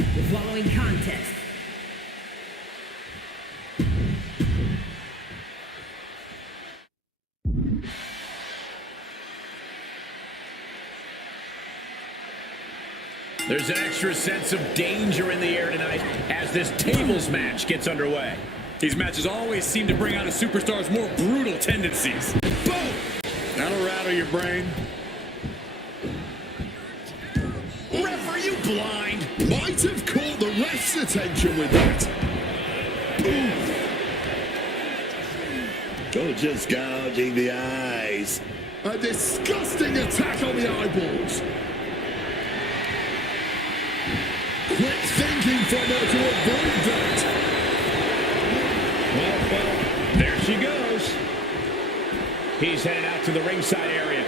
The following contest there's an extra sense of danger in the air tonight as this tables match gets underway. These matches always seem to bring out a superstar's more brutal tendencies. Boom! That'll rattle your brain. Ref, are you blind? Might have caught the ref's attention with that. Oh, just gouging the eyes. A disgusting attack on the eyeballs. Quick thinking from her to avoid that. Well, there she goes. He's headed out to the ringside area.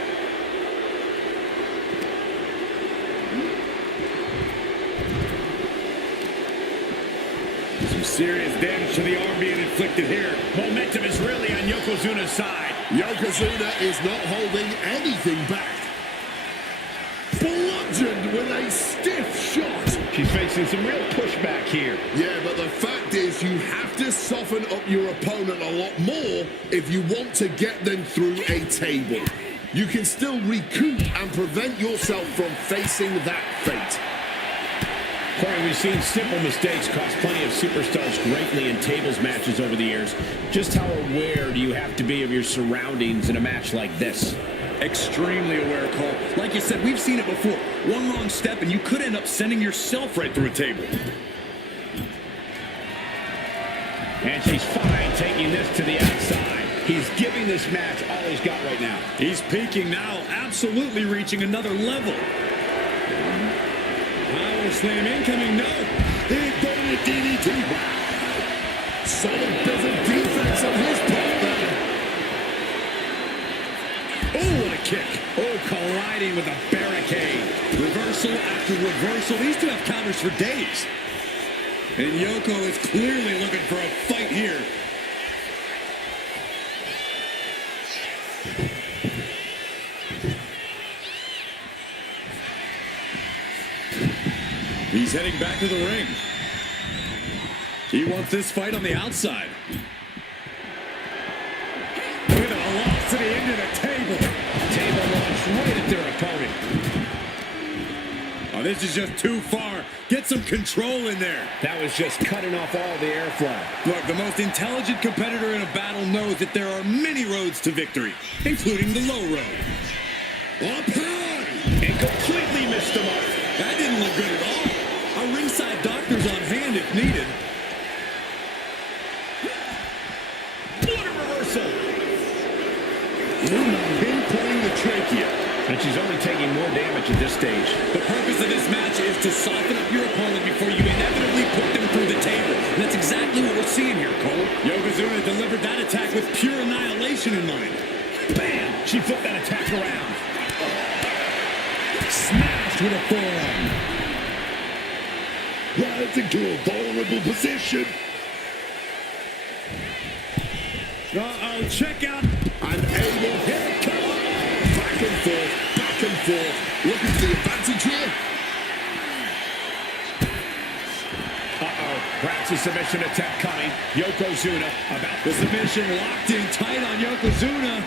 Some serious damage to the arm being inflicted here. Momentum is really on Yokozuna's side. Yokozuna is not holding anything back. Bludgeoned with a stiff shot. She's facing some real pushback here. Yeah, but the fact is you have to soften up your opponent a lot more if you want to get them through a table. You can still recoup and prevent yourself from facing that fate. Corey, we've seen simple mistakes cost plenty of superstars greatly in tables matches over the years. Just how aware do you have to be of your surroundings in a match like this? Extremely aware, Cole. Like you said, we've seen it before. One wrong step and you could end up sending yourself right through a table. And she's fine taking this to the outside. He's giving this match all he's got right now. He's peaking now, absolutely reaching another level. Power slam incoming, no. He's going to DDT. Solid bit of defense on his part there. Oh, what a kick. Oh, colliding with a barricade. Reversal after reversal. These two have counters for days. And Yoko is clearly looking for a fight here. He's heading back to the ring. He wants this fight on the outside. With a velocity into the table. Table launched right at their opponent. Oh, this is just too far. Get some control in there. That was just cutting off all the airflow. Look, the most intelligent competitor in a battle knows that there are many roads to victory, including the low road. Up high! And completely missed the mark. That didn't look good at all. A ringside doctor's on hand if needed. What a reversal! Pinpointing the trachea. And she's only taking more damage at this stage. The purpose of this match is to soften up your opponent before you inevitably put them through the table. And that's exactly what we're seeing here, Cole. Yokozuna delivered that attack with pure annihilation in mind. Bam! She flipped that attack around. Smashed with a forearm. Rising to a vulnerable position. Uh-oh, check out. An able hit. Back and forth, back and forth. Looking for the advantage here. Uh-oh. Perhaps a submission attempt coming. Yokozuna about The submission locked in tight on Yokozuna.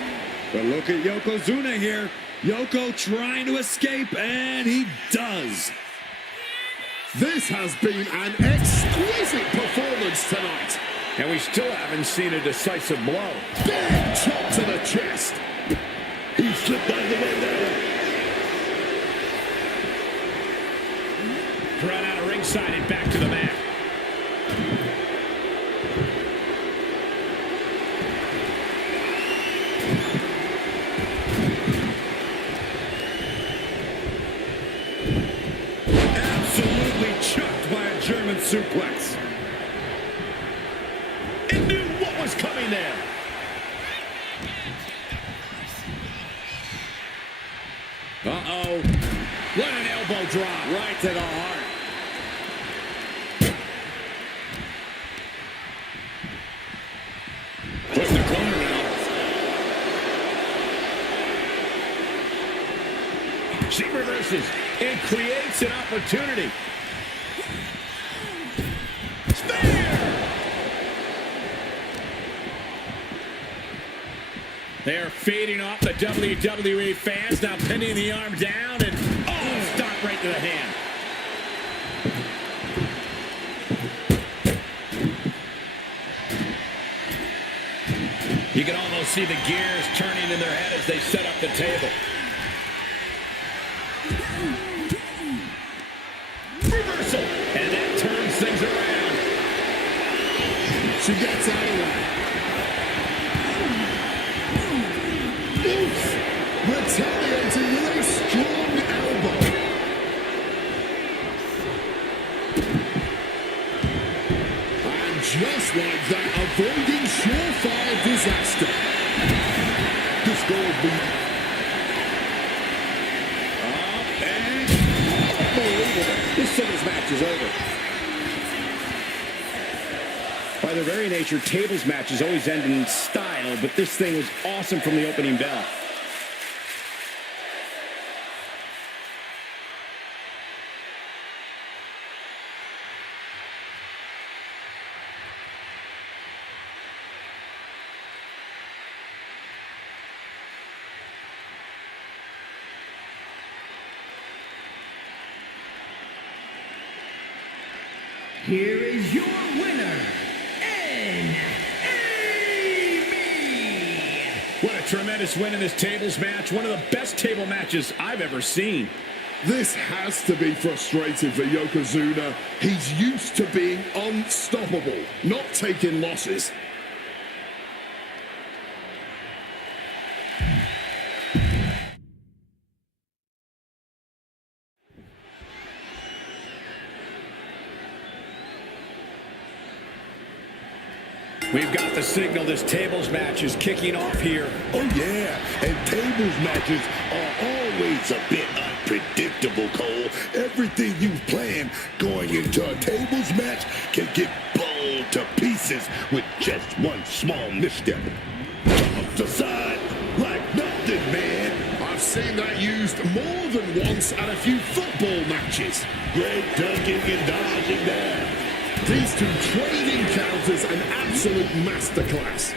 But look at Yokozuna here. Yoko trying to escape, and he does. This has been an exquisite performance tonight. And we still haven't seen a decisive blow. Big chop to the chest. He slipped out of the way there. Thrown out of ringside and back to the mat. Absolutely chucked by a German suplex. And knew what was coming there. Uh-oh. What an elbow drop. Right to the heart. Push the corner out. She reverses and creates an opportunity. They're feeding off the WWE fans, now pinning the arm down, and stop right to the hand. You can almost see the gears turning in their head as they set up the table. Reversal, and that turns things around. She gets out of that. Oof! Retaliating with a strong elbow. And just like that, avoiding surefire disaster. This goal will be unbelievable. This singles match is over. By their very nature, tables matches always end in style, but this thing was awesome from the opening bell. Here is your winner, What a tremendous win in this tables match. One of the best table matches I've ever seen. This has to be frustrating for Yokozuna. He's used to being unstoppable, not taking losses. We've got the signal. This tables match is kicking off here. Oh, yeah. And tables matches are always a bit unpredictable, Cole. Everything you plan going into a tables match can get blown to pieces with just one small misstep. Off the side like nothing, man. I've seen that used more than once at a few football matches. Great ducking and dodging there. These two trading counters an absolute masterclass.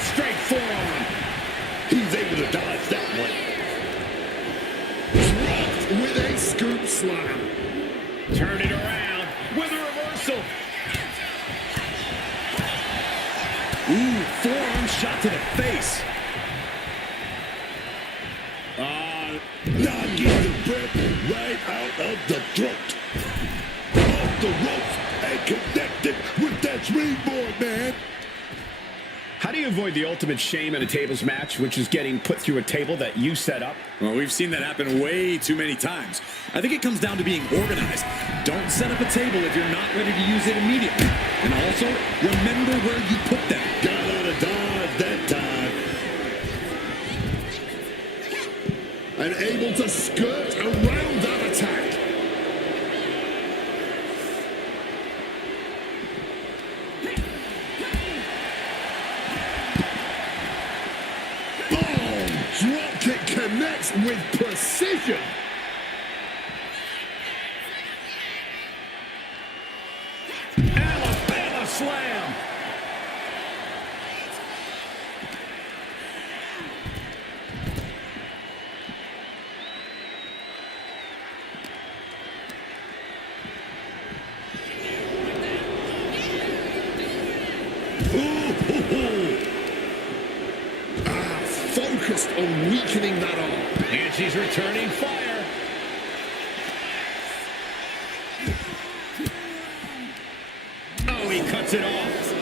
Straight forearm. He's able to dodge that one. Dropped with a scoop slam. Turn it around with a reversal. Ooh, forearm shot to the face. Knocking the breath right out of the throat. Off the ropes and connected with that springboard, man. How do you avoid the ultimate shame in a tables match, which is getting put through a table that you set up? Well, we've seen that happen way too many times. I think it comes down to being organized. Don't set up a table if you're not ready to use it immediately. And also, remember where you put them. Got out of dodge that time. And able to skirt around that attack. Boom! Dropkick connects with precision. Alabama slam. Focused on weakening that arm. And she's returning fire. Oh, he cuts it off.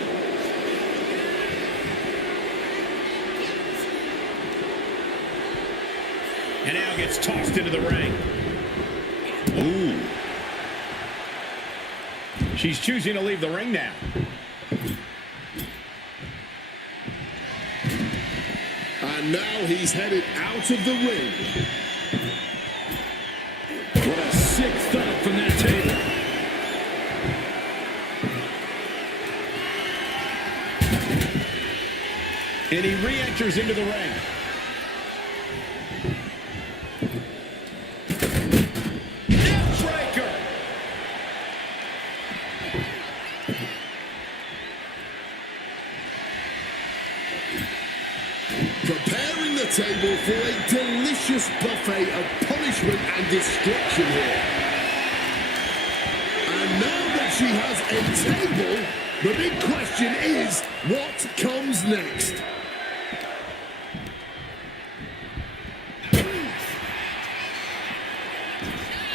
And now gets tossed into the ring. Ooh. She's choosing to leave the ring now. And now he's headed out of the ring. What a sick thud from that table. And he re-enters into the ring. Neckbreaker. table for a delicious buffet of punishment and destruction here. And now that she has a table, the big question is, what comes next?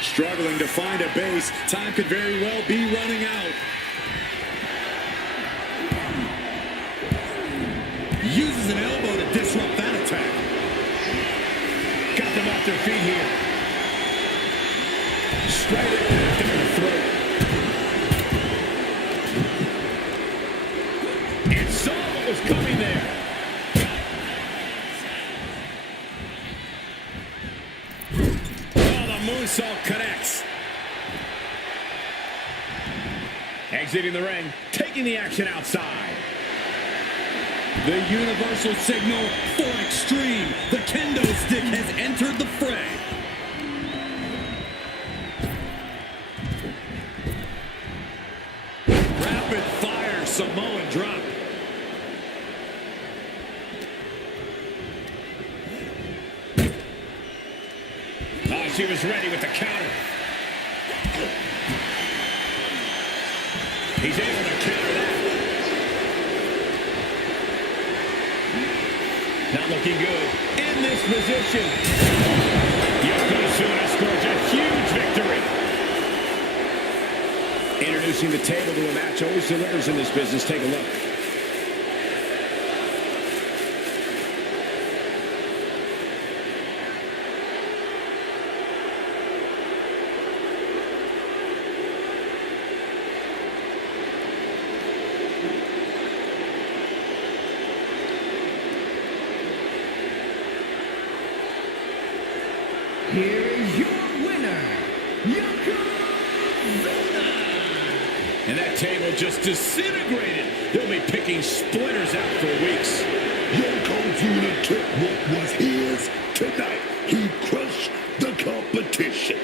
Struggling to find a base. Time could very well be running out. Uses an elbow to disrupt that attack. Got them off their feet here. Straight in the throat. And saw what was coming there. Oh, the moonsault connects. Exiting the ring, taking the action outside. The universal signal for extreme. The kendo stick has entered the fray. Rapid fire Samoan drop. Oh, she was ready with the counter. He's able to counter that. Not looking good in this position. Yokozuna scores a huge victory. Introducing the table to a match always delivers in this business. Take a look. Here is your winner, Yokozuna. And that table just disintegrated. They'll be picking splinters out for weeks. Yokozuna took what was his tonight. He crushed the competition.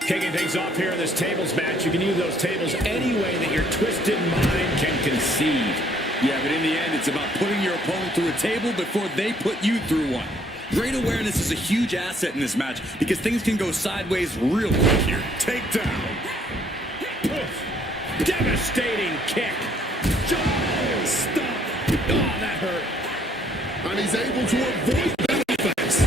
Kicking things off here in this tables match. You can use those tables any way that your twisted mind can conceive. Yeah, but in the end, it's about putting your opponent through a table before they put you through one. Great awareness is a huge asset in this match because things can go sideways real quick here. Takedown. Devastating kick. Oh, stop. Oh, that hurt. And he's able to avoid that effects.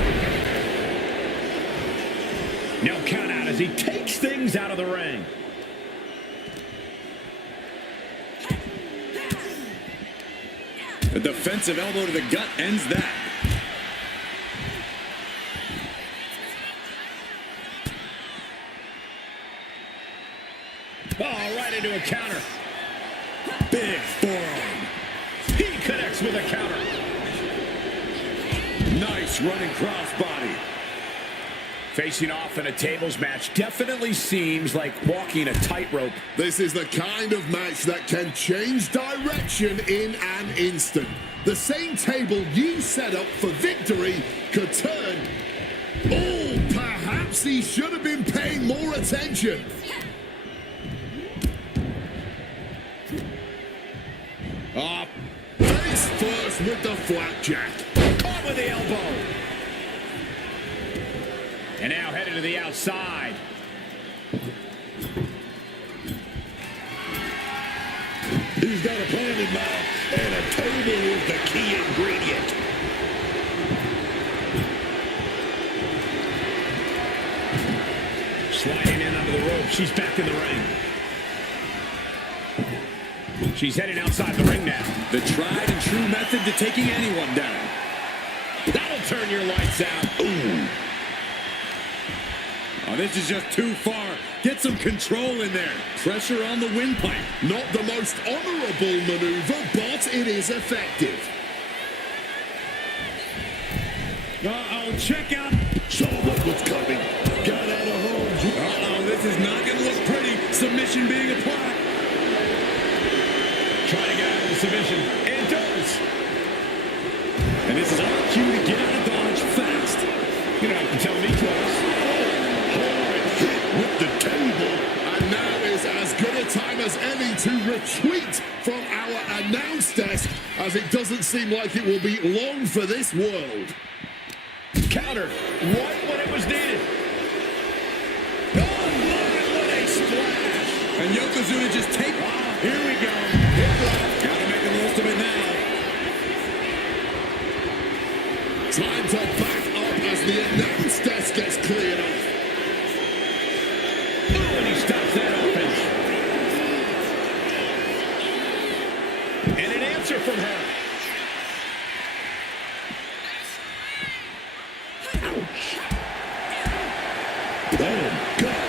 No count out as he takes things out of the ring. A defensive elbow to the gut ends that. Oh, right into a counter. Big forearm. He connects with a counter. Nice running crossbody. Facing off in a tables match definitely seems like walking a tightrope. This is the kind of match that can change direction in an instant. The same table you set up for victory could turn. Oh, perhaps he should have been paying more attention. Face first with the flapjack. Caught with the elbow. And now headed to the outside. He's got a plan in mind, and a table is the key ingredient. Sliding in under the rope. She's back in the ring. She's heading outside the ring now. The tried and true method to taking anyone down. That'll turn your lights out. Ooh. Oh, this is just too far. Get some control in there. Pressure on the windpipe. Not the most honorable maneuver, but it is effective. Uh-oh, check out. Saw what was coming. Got out of Holmes. Uh-oh, this is not going to look pretty. Submission being applied. Trying to get out of the submission. And does. And this is our cue to get out of Dodge fast. You don't have to tell me twice. Hard hit with the table. And now is as good a time as any to retreat from our announce desk, as it doesn't seem like it will be long for this world. Countered right when it was needed. Oh, my, what a splash. And Yokozuna just take off. Here we go. Gotta make the most of it now. Time to back up as the announce desk gets cleared off. Oh, and he stops that offense. And an answer from her. Oh, God.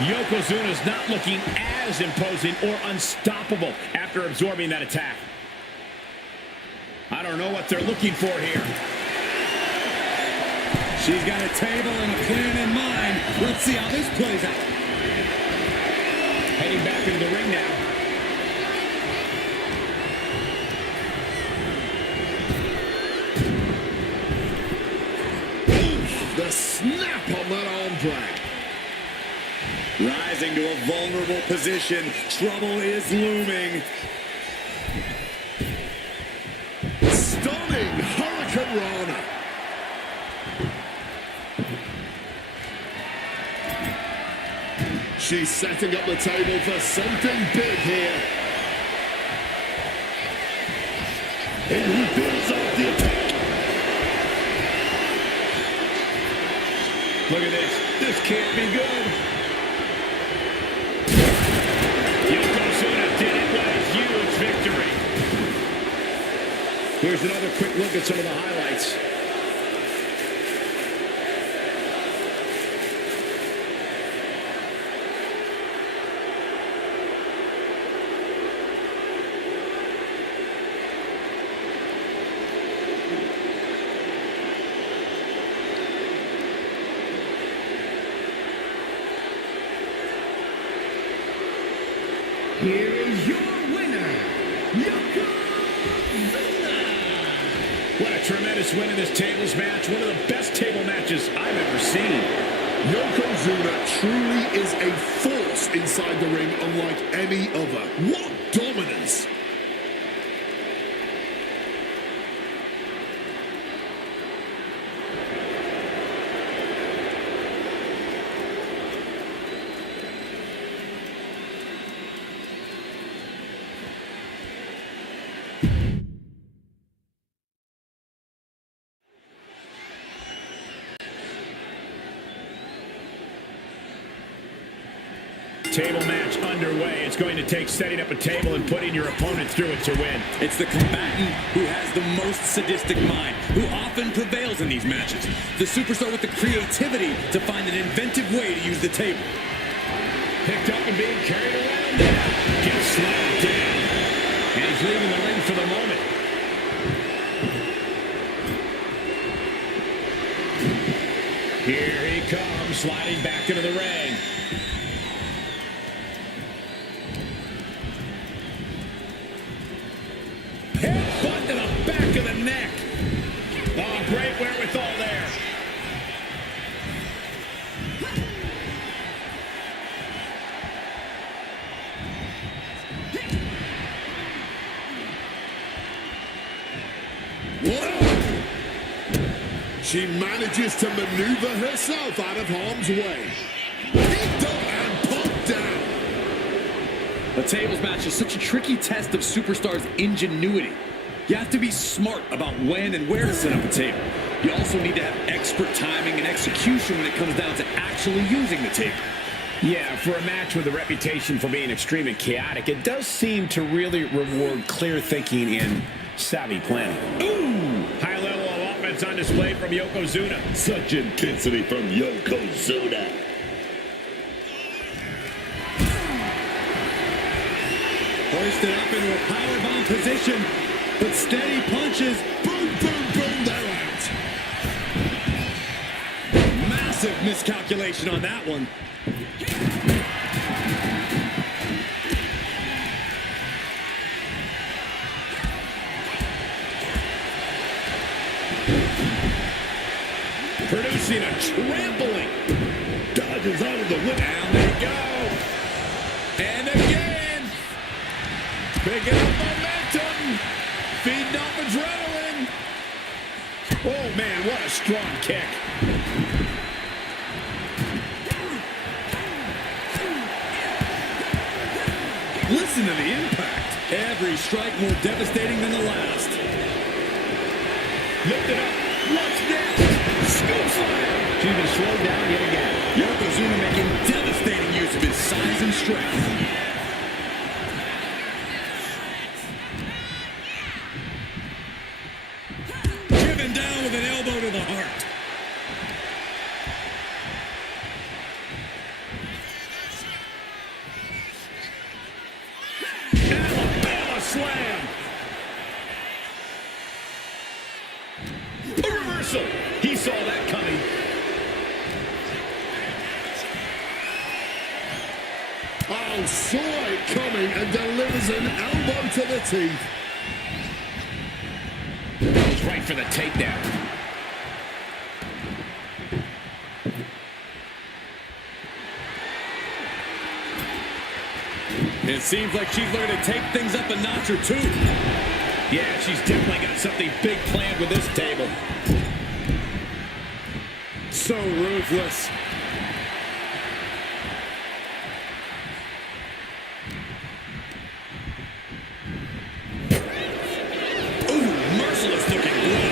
Yokozuna's not looking as imposing or unstoppable after absorbing that attack. I don't know what they're looking for here. She's got a table and a plan in mind. Let's see how this plays out. Heading back into the ring now. The snap on that arm drag. Rising to a vulnerable position. Trouble is looming. Stunning Hurricane Rana. She's setting up the table for something big here. And he builds up the attack. Look at this. This can't be good. Yokozuna did it with a huge victory. Here's another quick look at some of the highlights. Here is your winner, Yokozuna. What a tremendous win in this tables match. One of the best table matches I've ever seen. Yokozuna truly is a force inside the ring unlike any other. What dominance! Table match underway. It's going to take setting up a table and putting your opponent through it to win. It's the combatant who has the most sadistic mind, who often prevails in these matches. The superstar with the creativity to find an inventive way to use the table. Picked up and being carried around now. Gets slapped down. And he's leaving the ring for the moment. Here he comes, sliding back into the ring. Headbutt to the back of the neck. Oh, great wherewithal there. She manages to maneuver herself out of harm's way. Picked up and pumped down. A tables match is such a tricky test of superstars' ingenuity. You have to be smart about when and where to set up a table. You also need to have expert timing and execution when it comes down to actually using the table. Yeah, for a match with a reputation for being extremely chaotic, it does seem to really reward clear thinking and savvy planning. Ooh! High level of offense on display from Yokozuna. Such intensity from Yokozuna. Hoisted up into a powerbomb position, but steady punches. Boom, boom, boom, they're out. Massive miscalculation on that one. Producing a trampling. Dodges out of the way. Down they go. And again. Picking up momentum. Feeding off adrenaline. Oh, man, what a strong kick. Listen to the impact. Every strike more devastating than the last. Lift it up. What's next? Scoop slam. She's been slowed down yet again. Yokozuna making devastating use of his size and strength. Driven down with an elbow to the heart. Alabama slam. A reversal. He saw that coming. Oh, saw it coming and delivers an elbow to the teeth. Goes right for the takedown. It seems like she's looking to take things up a notch or two. Yeah, she's definitely got something big planned with this table. So ruthless. Ooh, merciless looking blow.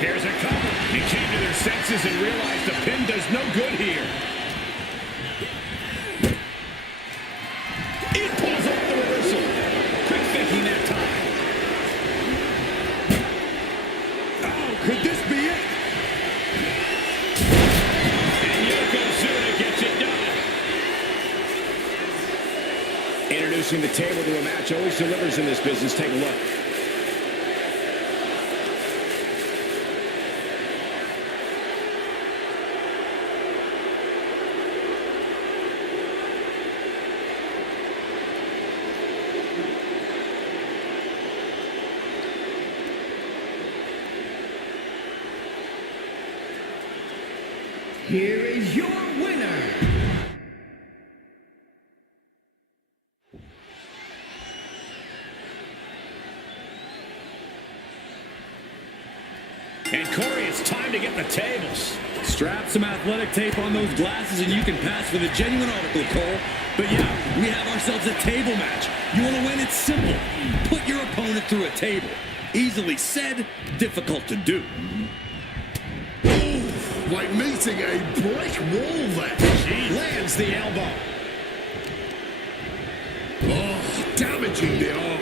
Here's a cover. He came to their senses and realized the pin does no good here. It pulls off the reversal. Quick thinking that time. Oh, could this be it? And Yokozuna gets it done. Introducing the table to a match always delivers in this business. Take a look. Here is your winner. And Corey, it's time to get the tables. Strap some athletic tape on those glasses and you can pass for the genuine article, Cole. But yeah, we have ourselves a table match. You want to win? It's simple. Put your opponent through a table. Easily said, difficult to do. Like meeting a brick wall there. She lands the elbow. Oh, damaging the arm.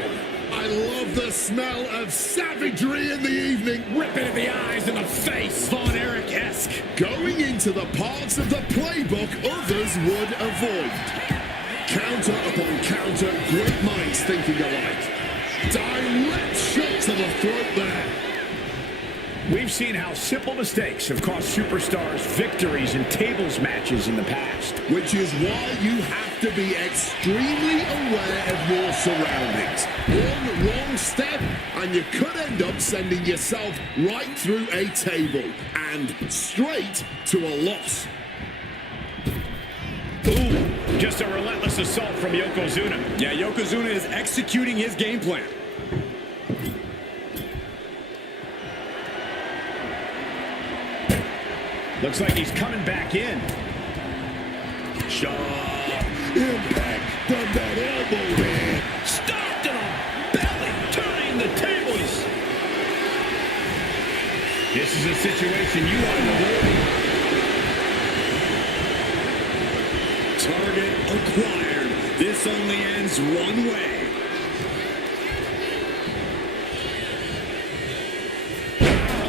I love the smell of savagery in the evening. Ripping at the eyes and the face. Von Erich-esque. Going into the parts of the playbook others would avoid. Counter upon counter, great minds thinking alike. Direct shot to the throat there. We've seen how simple mistakes have cost superstars victories in tables matches in the past. Which is why you have to be extremely aware of your surroundings. One wrong step and you could end up sending yourself right through a table and straight to a loss. Ooh, just a relentless assault from Yokozuna. Yeah, Yokozuna is executing his game plan. Looks like he's coming back in. Shaw. Impact. Done that elbow, man. Stopped in a belly, turning the tables. This is a situation you want to avoid. Target acquired. This only ends one way.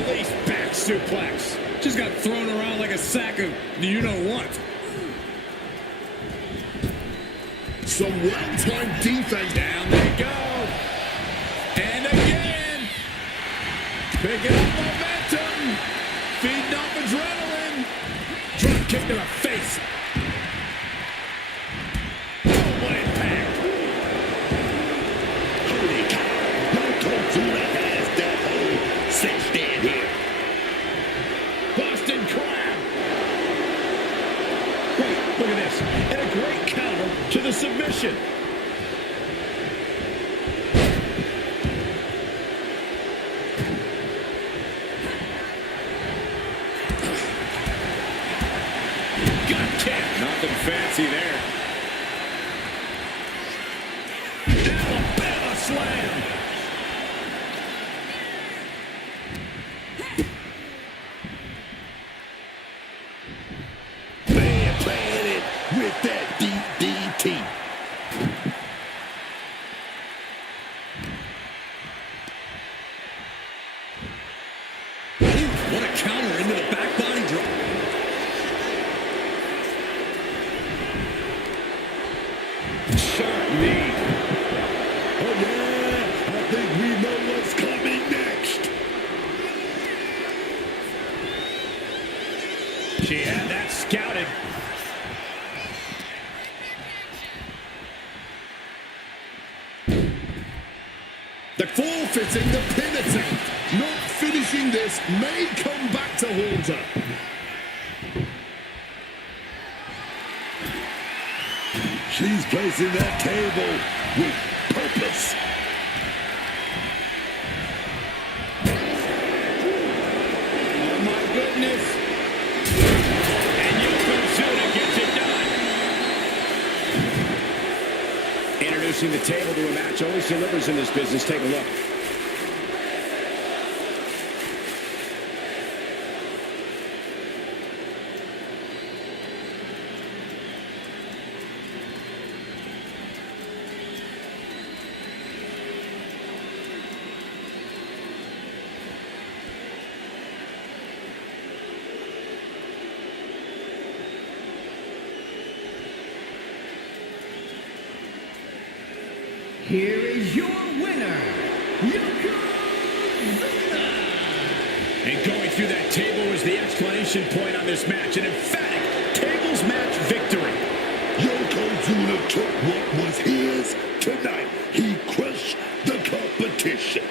Release back suplex. Just got thrown around like a sack of you-know-what. Some well-timed defense. Down they go. Picking up momentum. Feeding off adrenaline. Drop kick to the face. Oh, what impact. Holy cow. Yokozuna has that whole set stand here. Boston Crab. Wait, look at this. And a great counter to the submission. Nothing fancy there. Alabama slam. Man playing it with that DDT. Ooh, what a counter into the back body drop. Sharp knee. Oh yeah, I think we know what's coming next. She had that scouted. The forfeiting the pin attempt. Not finishing this may come back to haunt her. She's placing that table with purpose. Oh my goodness. And Yokozuna gets it done. Introducing the table to a match always delivers in this business. Take a look. Here is your winner, Yokozuna! And going through that table was the exclamation point on this match. An emphatic tables match victory. Yokozuna took what was his tonight. He crushed the competition.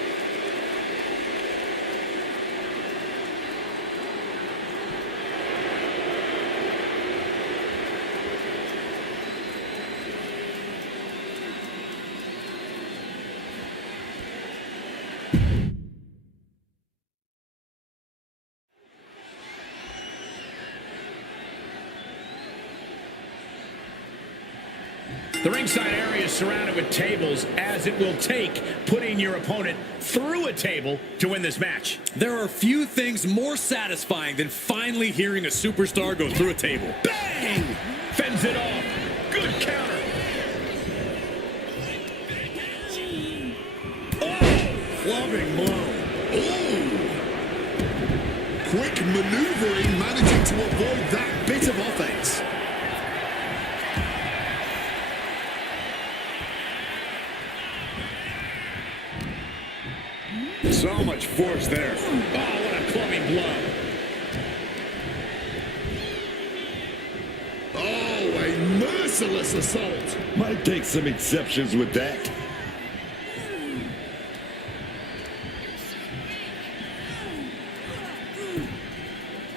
The ringside area is surrounded with tables, as it will take putting your opponent through a table to win this match. There are few things more satisfying than finally hearing a superstar go through a table. Bang! Fends it off. Good counter. Oh! Clubbing blow. Ooh. Quick maneuvering, managing to avoid that bit of offense. So much force there. Oh, what a clubbing blow. Oh, a merciless assault. Might take some exceptions with that.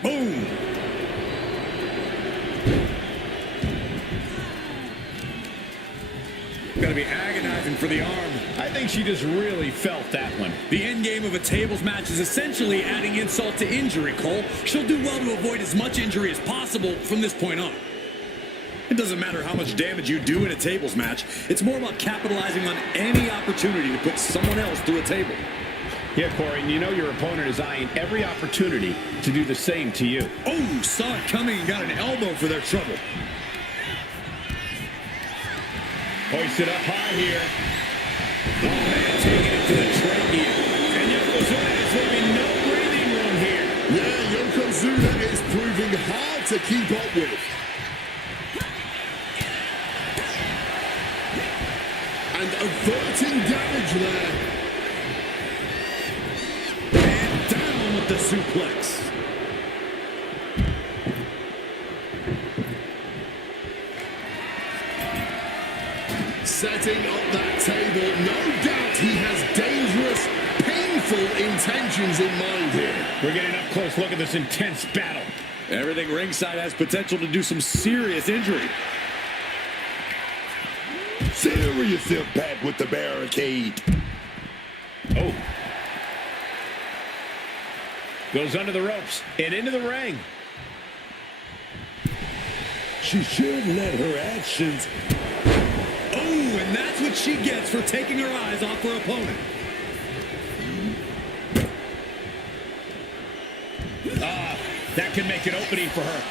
Boom. Gotta be agonizing for the arm. I think she just really felt that one. The end game of a tables match is essentially adding insult to injury, Cole. She'll do well to avoid as much injury as possible from this point on. It doesn't matter how much damage you do in a tables match. It's more about capitalizing on any opportunity to put someone else through a table. Yeah, Corey, and you know your opponent is eyeing every opportunity to do the same to you. Oh, saw it coming and got an elbow for their trouble. Hoisted up high here. Oh, man, taking it to the trachea. And Yokozuna is leaving no breathing room here. Yeah, Yokozuna is proving hard to keep up with. And averting damage there. And with the suplex. Setting up that table, no doubt he has dangerous, painful intentions in mind here. We're getting an up-close look at this intense battle. Everything ringside has potential to do some serious injury. Serious impact with the barricade. Oh. Goes under the ropes and into the ring. She should let her actions. Oh, and that's what she gets for taking her eyes off her opponent. That can make an opening for her.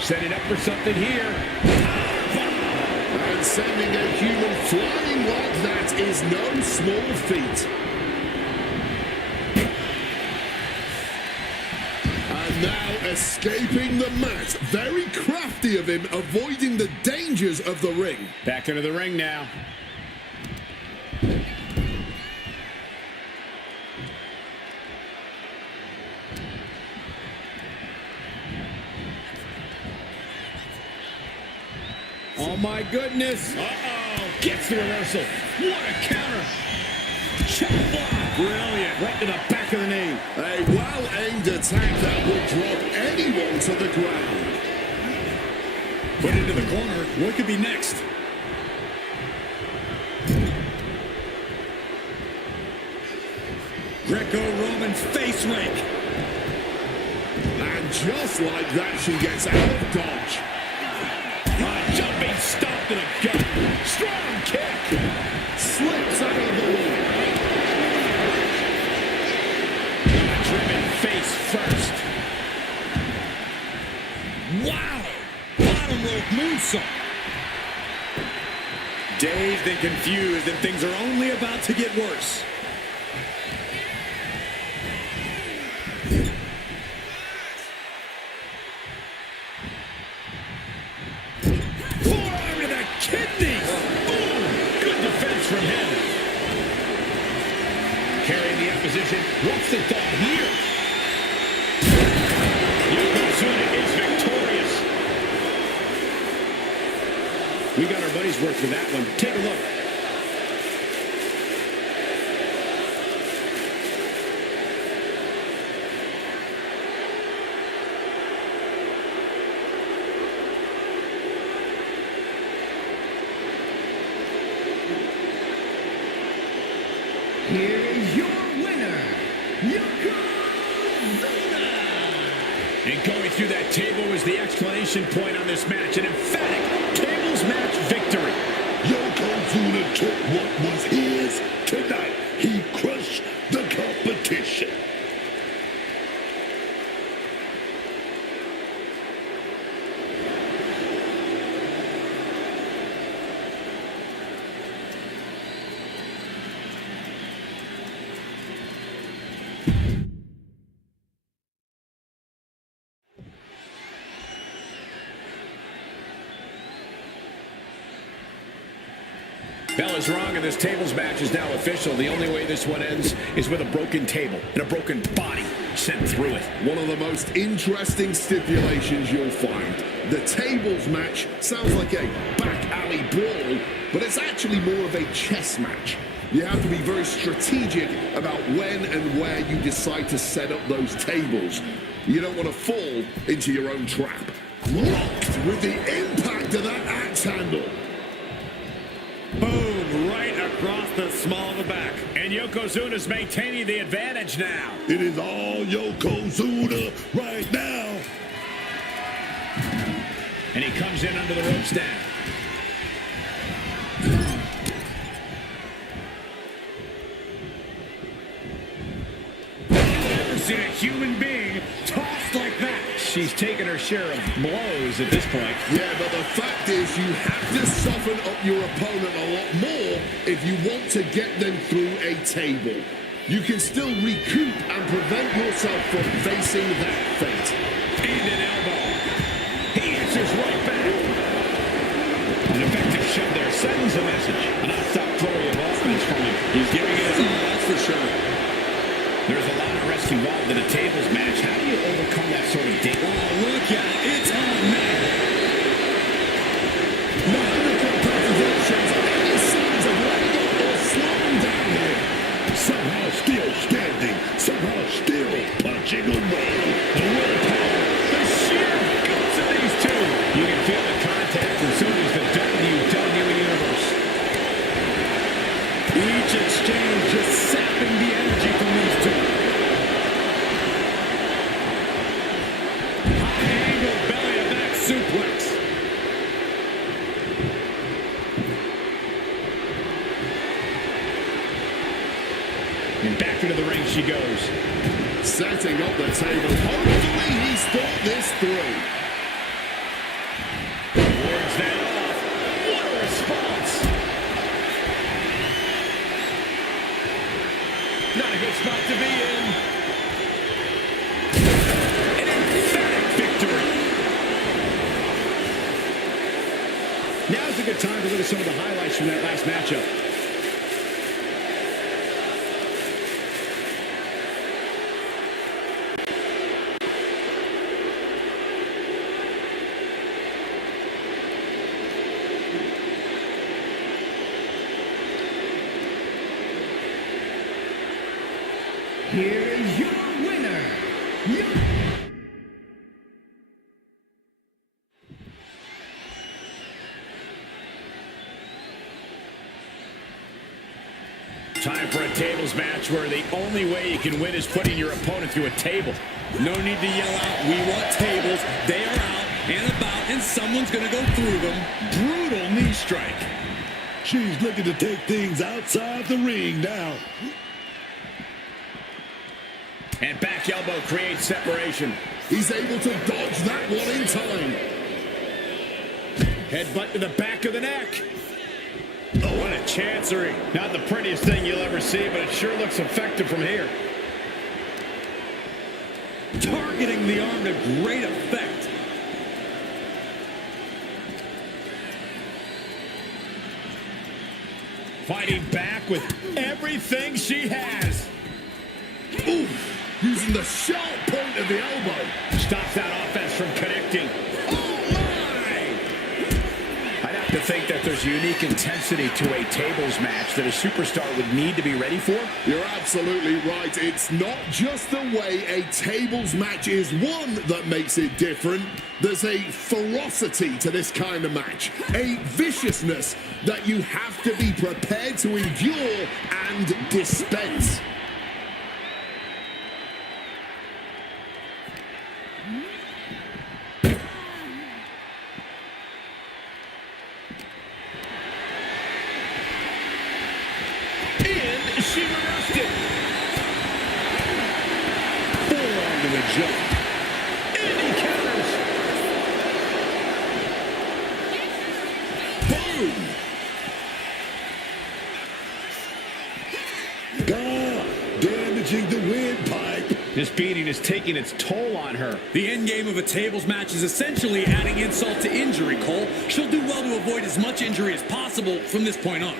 Setting up for something here. And sending a human flying like that is no small feat. And now escaping the mat. Very crafty of him, avoiding the dangers of the ring. Back into the ring now. Oh my goodness. Uh-oh. Gets the reversal. What a counter. Chop block. Brilliant. Right to the back of the knee. A well-aimed attack that will drop anyone to the ground. Put into the corner. What could be next? Greco-Roman face rake. And just like that, she gets out of dodge. Jumping stomp to the gut. Strong kick. Slips out of the way. Driven face first. Wow. Bottom rope moonsault. Dazed and confused, and things are only about to get worse. Forearm to the kidneys. Boom. Good defense from him. Carrying the opposition. What's the thought here? Yokozuna is victorious. We got our money's worth for that one. Take a look. Here is your winner, Yokozuna! And going through that table was the exclamation point on this match. An emphatic tables match victory. Yokozuna took what was his tonight. He crushed the competition. Bell is wrong, and this tables match is now official. The only way this one ends is with a broken table and a broken body sent through it. One of the most interesting stipulations you'll find. The tables match sounds like a back alley brawl, but it's actually more of a chess match. You have to be very strategic about when and where you decide to set up those tables. You don't want to fall into your own trap. Locked with the impact of that axe handle. Boom, right across the small of the back. And Yokozuna's maintaining the advantage now. It is all Yokozuna right now. And he comes in under the ropes now. Never seen a human being tossed like that. She's taken her share of blows at this point. Yeah, but the fact is you have to soften up your opponent a lot more if you want to get them through a table. you can still recoup and prevent yourself from facing that fate. And an elbow. He answers right back. An effective shove there sends a message. A non-stop flurry of offense from him. He's giving it his all, that's for sure. There's a lot of risk involved in a tables match. How do you overcome that sort of date? Oh, look out. It's on now. Not in the competitive shows any signs of letting up or slowing down here. Somehow still standing, somehow still punching away. The willpower, the sheer guts of these two. You can feel the contact as soon as the WWE Universe. Each exchange just sapping the energy from these two. High angle belly to back suplex. And back into the ring she goes. Setting up the table. Hopefully he's thought this through. Wards that off. What a response. Not a good spot to be in. An emphatic victory. Now's a good time to look at some of the highlights from that last matchup. Here is your winner. Time for a tables match where the only way you can win is putting your opponent through a table. No need to yell out, we want tables. They are out and about, and someone's going to go through them. Brutal knee strike. She's looking to take things outside the ring now. And back elbow creates separation. He's able to dodge that one in time. Headbutt to the back of the neck. Oh, what a chancery. Not the prettiest thing you'll ever see, but it sure looks effective from here. Targeting the arm to great effect. Fighting back with everything she has. Ooh, using the sharp point of the elbow. Stops that offense from connecting. Oh, my! I'd have to think that there's unique intensity to a tables match that a superstar would need to be ready for. You're absolutely right. It's not just the way a tables match is won that makes it different. There's a ferocity to this kind of match, a viciousness that you have to be prepared to endure and dispense. She reversed it. Forearm to the jump. And he counters. Boom! Damaging the windpipe. This beating is taking its toll on her. The end game of a tables match is essentially adding insult to injury, Cole. She'll do well to avoid as much injury as possible from this point on.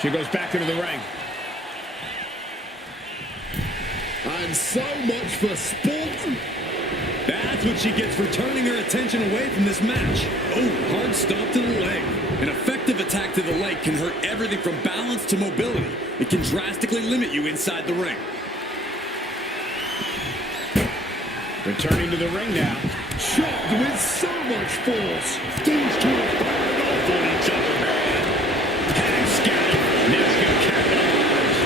She goes back into the ring. And so much for sport. That's what she gets for turning her attention away from this match. Oh, hard stomp to the leg. An effective attack to the leg can hurt everything from balance to mobility. It can drastically limit you inside the ring. Returning to the ring now. Shot with so much force. These two are firing off on each other, man. Head scout. Now he's going to capitalize.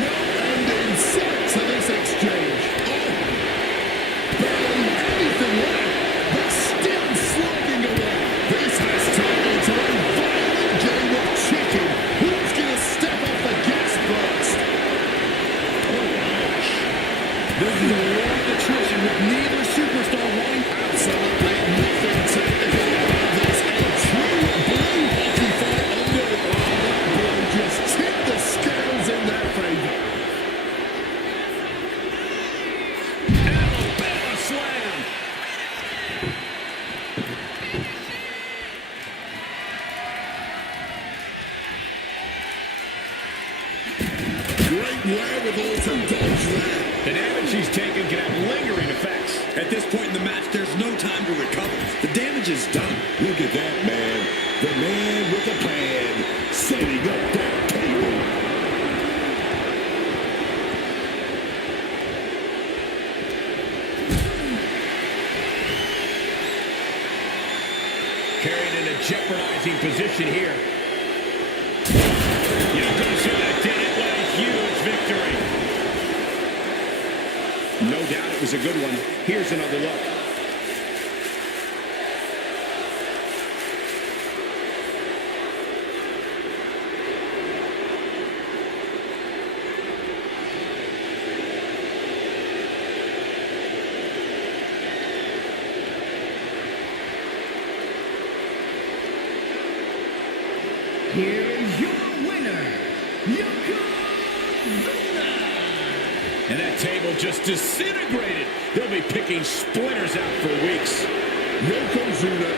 No end in sight to this exchange. Oh, barely anything left, but still slugging away. This has turned into a violent game of chicken. Who's going to step off the gas first? This is a war of attrition with neither superstar wanting Absolutely nothing point in the match, there's no time to recover. The damage is done. Look at that, man. The man with a plan, setting up that table. Carried in a jeopardizing position here. Yokozuna did it with a huge victory. No doubt it was a good one. Here's another look. Here is your winner, Yokozuna! And that table just disintegrated. They'll be picking splinters out for weeks. Yokozuna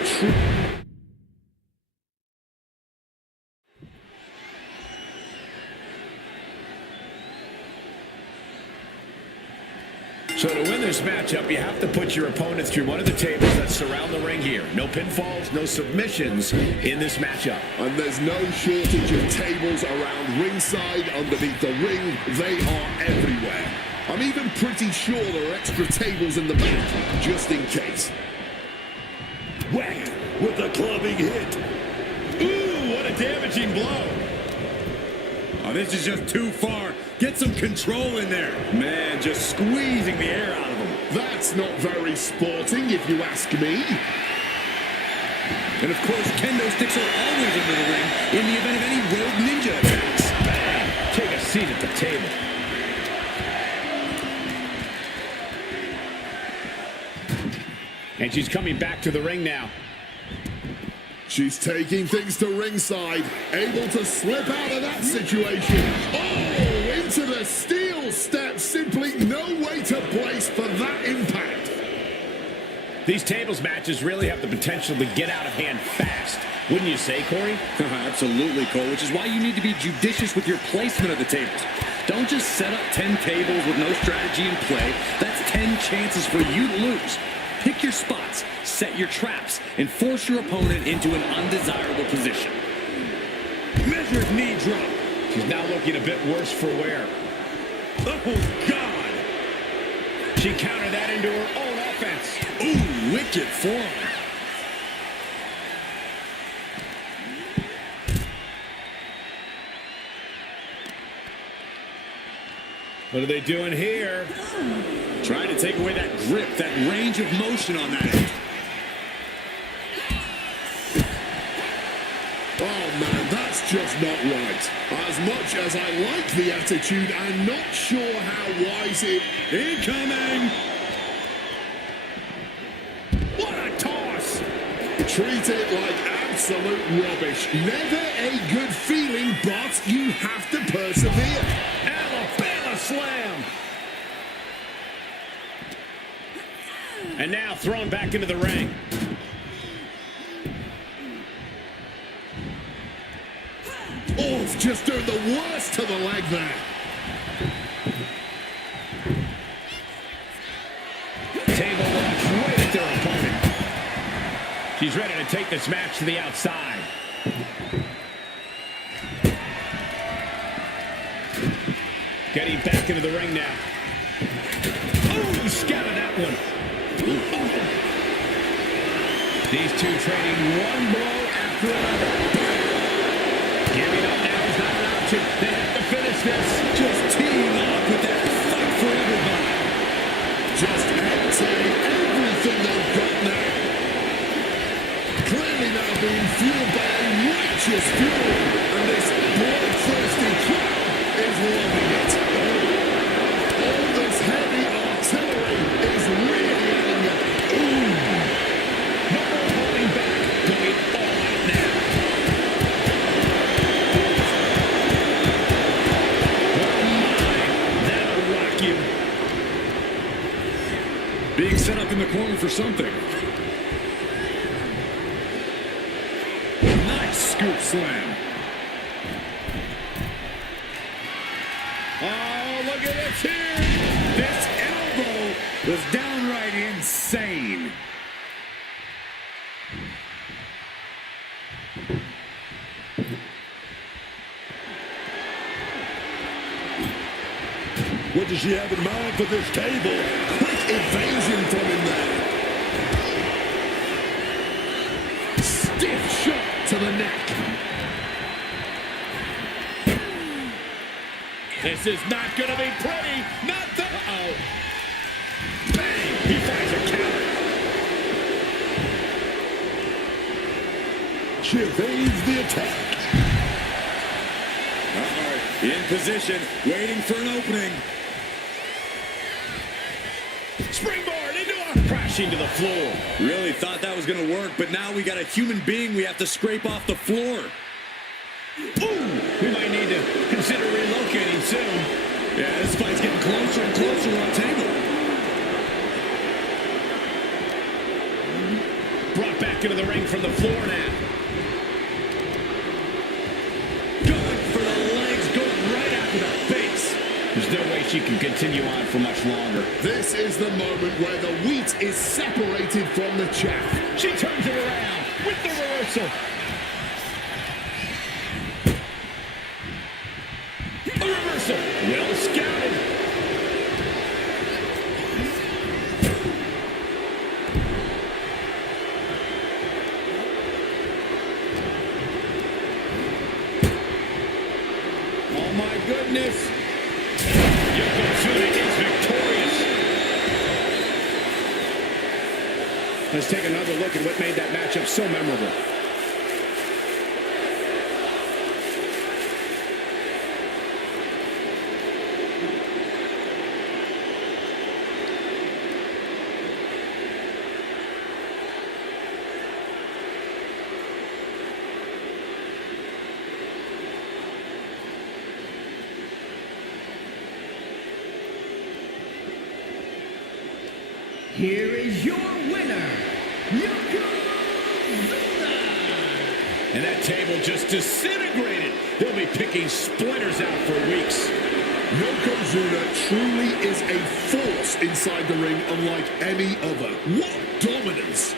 So to win this matchup, you have to put your opponent through one of the tables that surround the ring here. No pinfalls, no submissions in this matchup. And there's no shortage of tables around ringside, underneath the ring. They are everywhere. I'm even pretty sure there are extra tables in the back, just in case. Whack with a clubbing hit. Ooh, what a damaging blow. Oh, this is just too far. Get some control in there. Man, just squeezing the air out of him. That's not very sporting, if you ask me. And of course, kendo sticks are always under the ring in the event of any rogue ninja attacks. Bang. Take a seat at the table. And she's coming back to the ring now. She's taking things to ringside, able to slip out of that situation. Oh, into the steel steps. Simply no way to place for that impact. These tables matches really have the potential to get out of hand fast. Wouldn't you say, Corey? Absolutely, Cole, which is why you need to be judicious with your placement of the tables. Don't just set up 10 tables with no strategy in play. That's 10 chances for you to lose. Pick your spots, set your traps, and force your opponent into an undesirable position. Measured knee drop. She's now looking a bit worse for wear. Oh, God. She countered that into her own offense. Ooh, wicked form. What are they doing here? Trying to take away that grip, that range of motion on that end. Oh, man, that's just not right. As much as I like the attitude, I'm not sure how wise it... Incoming! What a toss! Treat it like absolute rubbish. Never a good feeling, but you have to persevere. Alabama slam! And now thrown back into the ring. Oh, it's just doing the worst to the leg there. Table launch right at their opponent. She's ready to take this match to the outside. Getting back into the ring now. Oh, scouted that one. These two trading one blow after another. Giving up now is not an option. They have to finish this. Just teeing off with that fight for everybody. Just emptying everything they've got now. Clearly now being fueled by a righteous fury. And this bloodthirsty crowd is loving it. All this heavy artillery is really adding up. Ooh. No more holding back. Going all out now. Oh my, that'll rock you. Being set up in the corner for something. Nice scoop slam. Oh, look at this here. This elbow was downright downright insane. What does she have in mind for this table? Quick evasion from him there. Stiff shot to the neck. This is not going to be pretty. Not the... Uh-oh. Bang! He finds a counter. She evades the attack. All right, in position, waiting for an opening. Springboard into a... Crashing to the floor. Really thought that was going to work, but now we got a human being we have to scrape off the floor. Ooh! We might need to consider relocating soon. Yeah, this fight's getting closer and closer to our table. Brought back into the ring from the floor now. Going for the legs, going right after the face. There's no way she can continue on for much longer. This is the moment where the wheat is separated from the chaff. She turns it around with the reversal. A reversal. Well scouted. Oh my goodness. Yokozuna is victorious. Let's take another look at what made that matchup so memorable. Here is your winner, Yokozuna! And that table just disintegrated. They'll be picking splinters out for weeks. Yokozuna truly is a force inside the ring unlike any other. What dominance!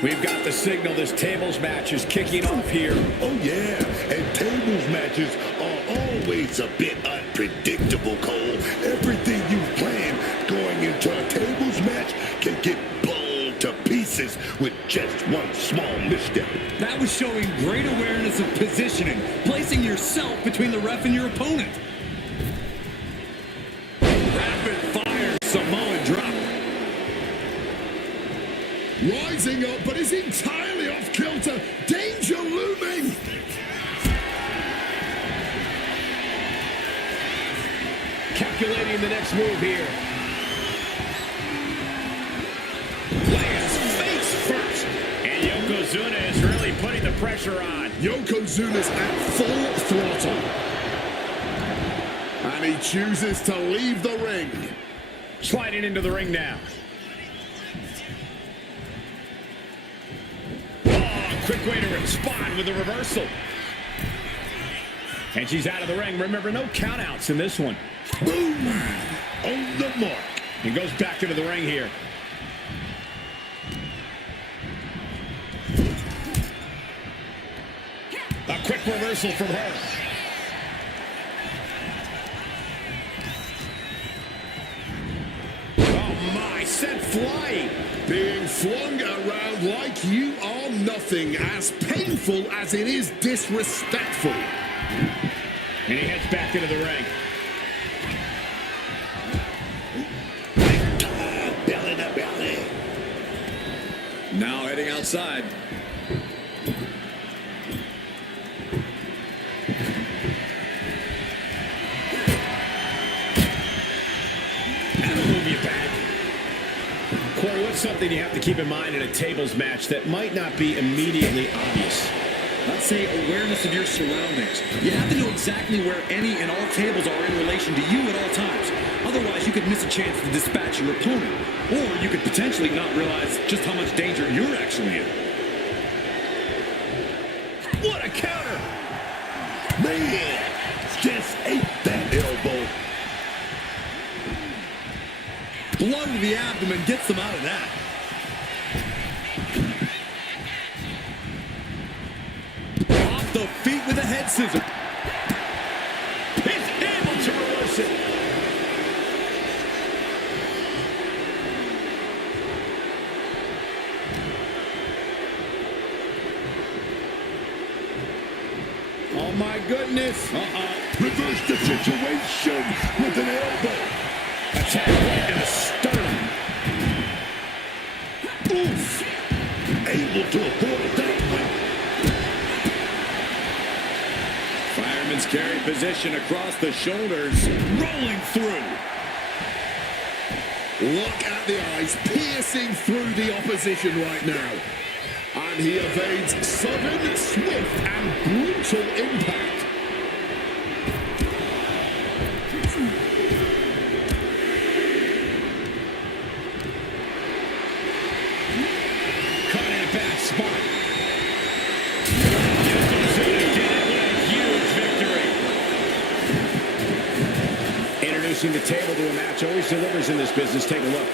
We've got the signal. This tables match is kicking off here. Oh, yeah. And tables matches are always a bit unpredictable, Cole. Everything you've planned going into a tables match can get blown to pieces with just one small misstep. That was showing great awareness of positioning, placing yourself between the ref and your opponent. Rapid fire Samoan drop. Rising up, but is entirely off kilter. Danger looming. Calculating the next move here. Lands face first. And Yokozuna is really putting the pressure on. Yokozuna's at full throttle. And he chooses to leave the ring. Sliding into the ring now. Quick way to respond with a reversal. And she's out of the ring. Remember, no countouts in this one. Boom! On the mark. And goes back into the ring here. A quick reversal from her. Oh my, sent flying. Being flung around like you are nothing, as painful as it is disrespectful. And he heads back into the ring. Belly to belly. Now heading outside. That'll move you back. Corey, what's something you have to keep in mind in a tables match that might not be immediately obvious? I'd say awareness of your surroundings. You have to know exactly where any and all tables are in relation to you at all times. Otherwise, you could miss a chance to dispatch your opponent. Or you could potentially not realize just how much danger you're actually in. What a counter! Man, just ate that elbow. Blow to the abdomen gets them out of that. Off the feet with a head scissor. He's able to reverse it. Oh my goodness. Reverse the situation with an elbow. Attack right in the sternum. Oof. Able to avoid that one. Fireman's carry position across the shoulders. Rolling through. Look at the eyes piercing through the opposition right now. And he evades sudden, swift, and brutal impact. Caught in a bad spot. Yokozuna did it with a huge victory. Introducing the table to a match always delivers in this business. Take a look.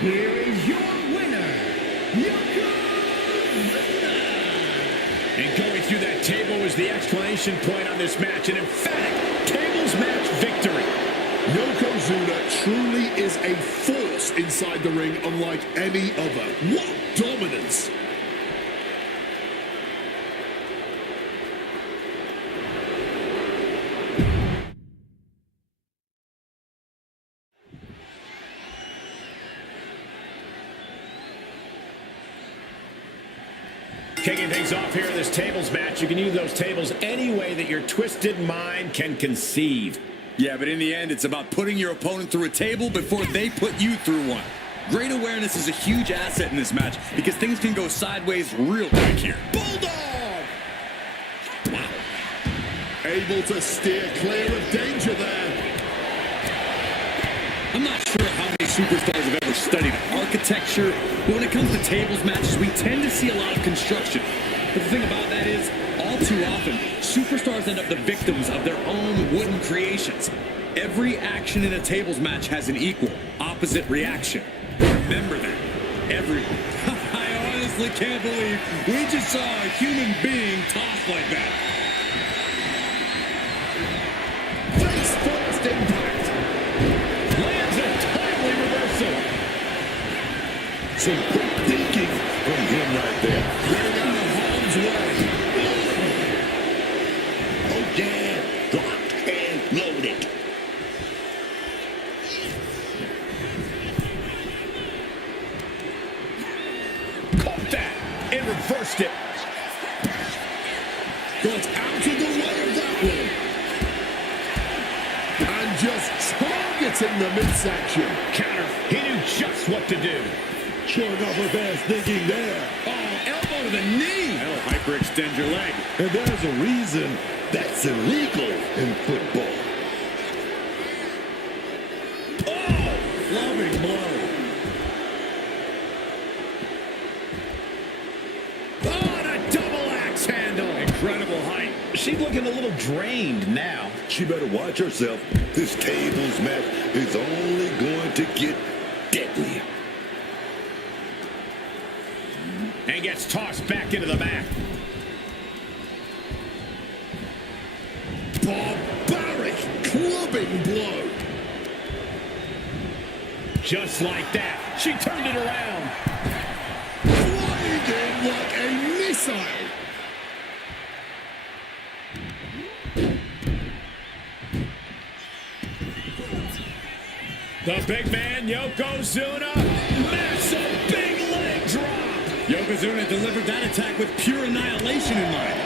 Here is your winner, Yokozuna. And going through that table was the exclamation point on this match. An emphatic tables match victory. Yokozuna truly is a force inside the ring unlike any other. What dominance! Kicking things off here in this tables match. You can use those tables any way that your twisted mind can conceive. Yeah, but in the end, it's about putting your opponent through a table before they put you through one. Great awareness is a huge asset in this match because things can go sideways real quick here. Bulldog! Able to steer clear of danger there. I'm not sure how many superstars have ever studied architecture, but when it comes to tables matches, we tend to see a lot of construction. But the thing about that is, all too often, superstars end up the victims of their own wooden creations. Every action in a tables match has an equal, opposite reaction. Remember that. Everyone. I honestly can't believe we just saw a human being tossed like that. Face first impact. Lands a timely reversal. Some quick thinking from him right there. Getting out of harm's way. Oh yeah, locked and loaded. Caught that and reversed it. Got out of the way of that one. And just targeting the midsection. Counter. He knew just what to do. Showing off her fast thinking there. Oh, elbow to the knee. That'll hyperextend your leg. And there's a reason that's illegal in football. Oh, loving blow. Oh, and a double axe handle. Incredible height. She's looking a little drained now. She better watch herself. This tables match is only going to get deadlier. And gets tossed back into the mat. Barbaric clubbing blow. Just like that, she turned it around. Flying in like a missile. The big man, Yokozuna. Massive big leg drop. Yokozuna delivered that attack with pure annihilation in mind.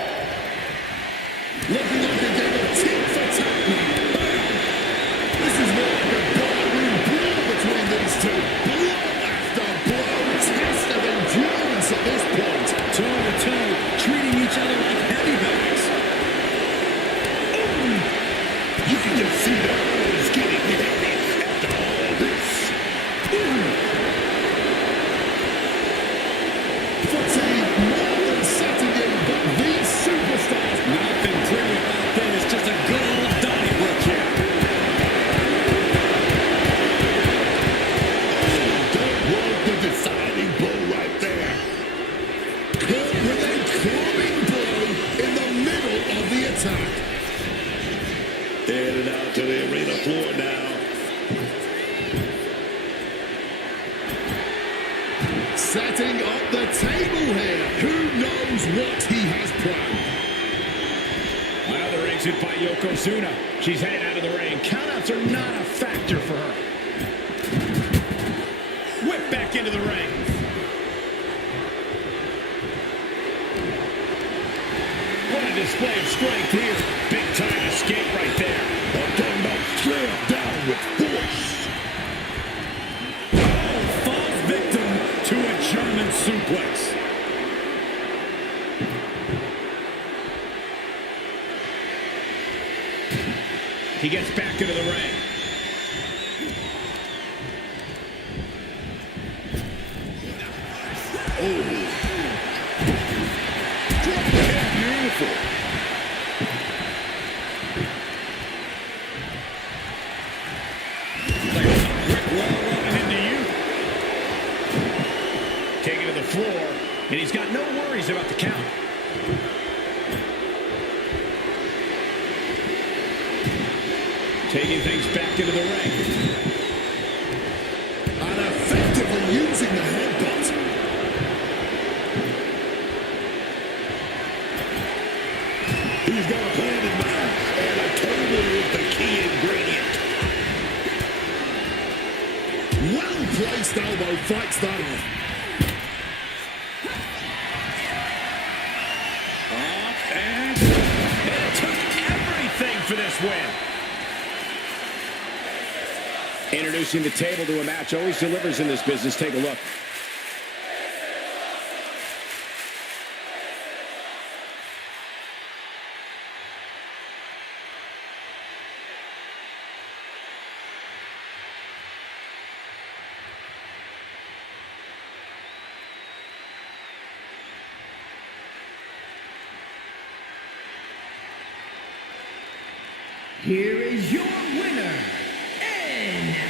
Looking like a game of tit for tat now. This is more like a barroom brawl between these two. Blow after blow. Test of endurance at this point. Toe to toe, treating each other like heavyweights. You can just see the arms getting heavy after all this. Fatigue more than setting in, but these superstars. Nothing pretty about this, just a good old Donnybrook here. That was the deciding blow right there. Caught with a clubbing blow in the middle of the attack. Headed out to the arena floor now. Setting up the table here. Who knows what he has planned? Another exit by Yokozuna. She's heading out of the ring. Countouts are not a factor for her. Whip back into the ring. What a display of strength here. Big time escape right there. I'm talking about slam down with force. Falls victim to a German suplex. He gets back into the ring. Beautiful. Like a brick wall running into you. Taking to the floor, and he's got no worries about the count. Taking things back into the ring. And effectively using the headbutt. He's got a plan in mind, and a table is the key ingredient. Well-placed elbow fights that off. Up and it took everything for this win. Introducing the table to a match always delivers in this business. Take a look. Here is your winner, N.A.B.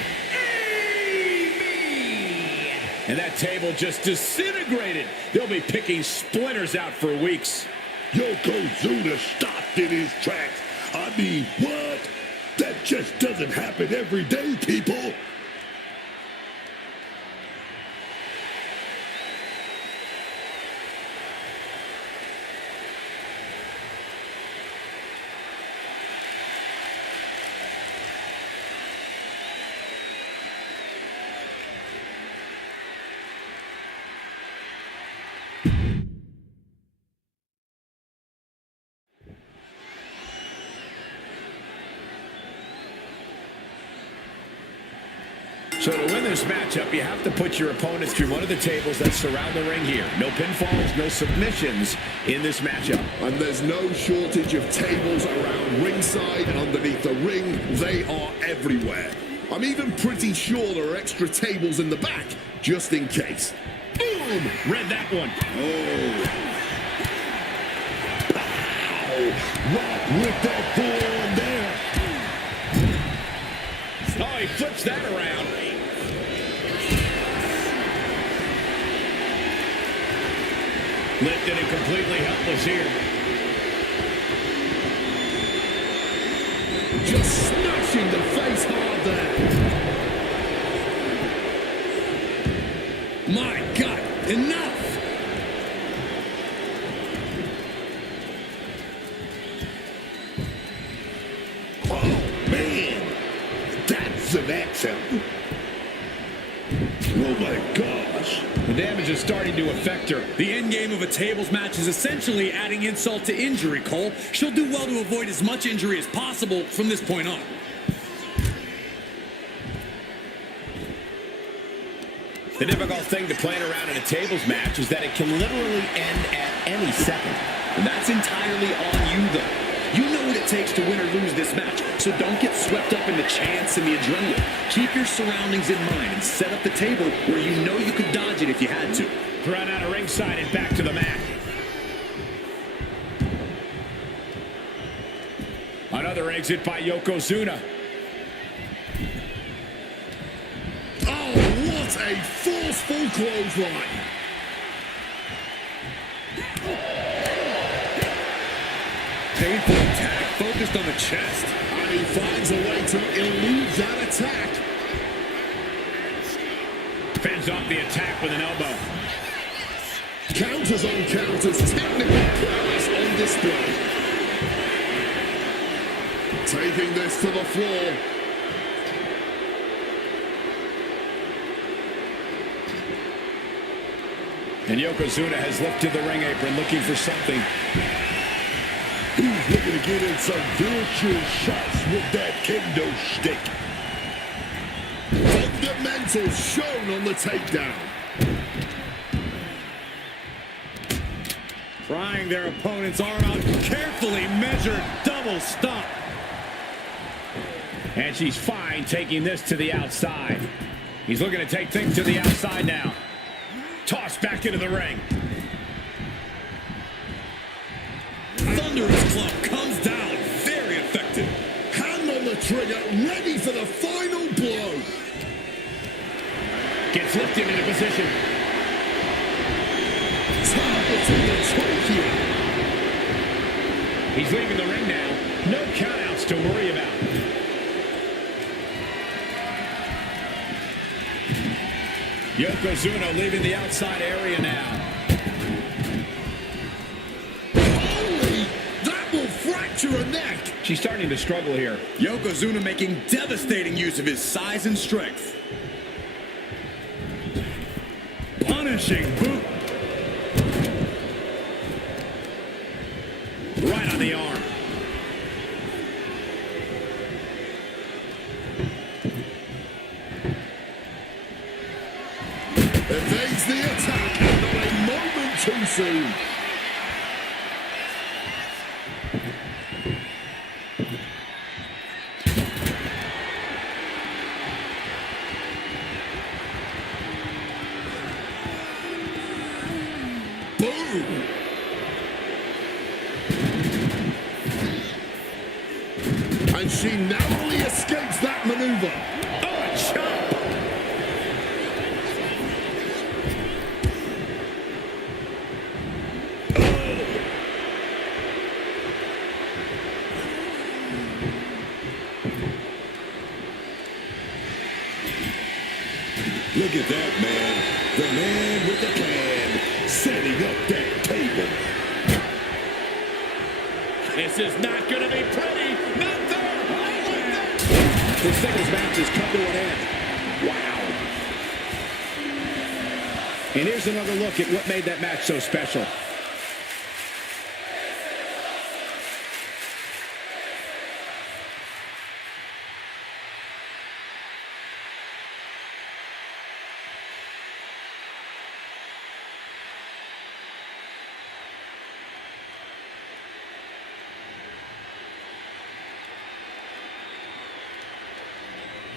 And that table just disintegrated. They'll be picking splinters out for weeks. Yokozuna stopped in his tracks. I mean, what? That just doesn't happen every day, people. So to win this matchup, you have to put your opponents through one of the tables that surround the ring here. No pinfalls, no submissions in this matchup. And there's no shortage of tables around ringside and underneath the ring. They are everywhere. I'm even pretty sure there are extra tables in the back, just in case. Boom! Read that one. Rock with that forearm there. Oh, he flips that around. Lifted and completely helpless here. Just smashing the face hard there. My God, enough! Oh, man. That's an accent. Oh, my gosh. The damage is starting to affect her. The end game of a tables match is essentially adding insult to injury, Cole. She'll do well to avoid as much injury as possible from this point on. The difficult thing to plan around in a tables match is that it can literally end at any second. And that's entirely on you, though. You know what it takes to win or lose this match, so don't get swept up in the chance and the adrenaline. Keep your surroundings in mind and set up the table where you know you could dodge it if you had to. Thrown out of ringside and back to the mat. Another exit by Yokozuna. What a forceful clothesline. Painful attack focused on the chest. And he finds a way to elude that attack. Fends off the attack with an elbow. Counters on counters. Technical prowess on display. Taking this to the floor. And Yokozuna has lifted the ring apron looking for something. He's looking to get in some vicious shots with that kendo stick. Fundamentals shown on the takedown. Prying their opponent's arm out. Carefully measured double stomp. And she's fine taking this to the outside. He's looking to take things to the outside now. Tossed back into the ring. Thunderous club comes down. Very effective. Hand on the trigger, ready for the final blow. Gets lifted into position. Targeting the trachea. He's leaving the ring now. No countouts to worry about. Yokozuna leaving the outside area now. Holy, that will fracture a neck. She's starting to struggle here. Yokozuna making devastating use of his size and strength. Punishing boot. Right on the arm. Evades the attack and not a moment too soon. Boom! And she narrowly escapes that maneuver. Oh, a chop! Look at that, man. The man with the plan, setting up that table. This is not going to be pretty. Not there. The singles match has come to an end. Wow. And here's another look at what made that match so special.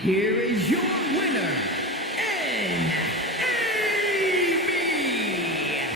Here is your winner,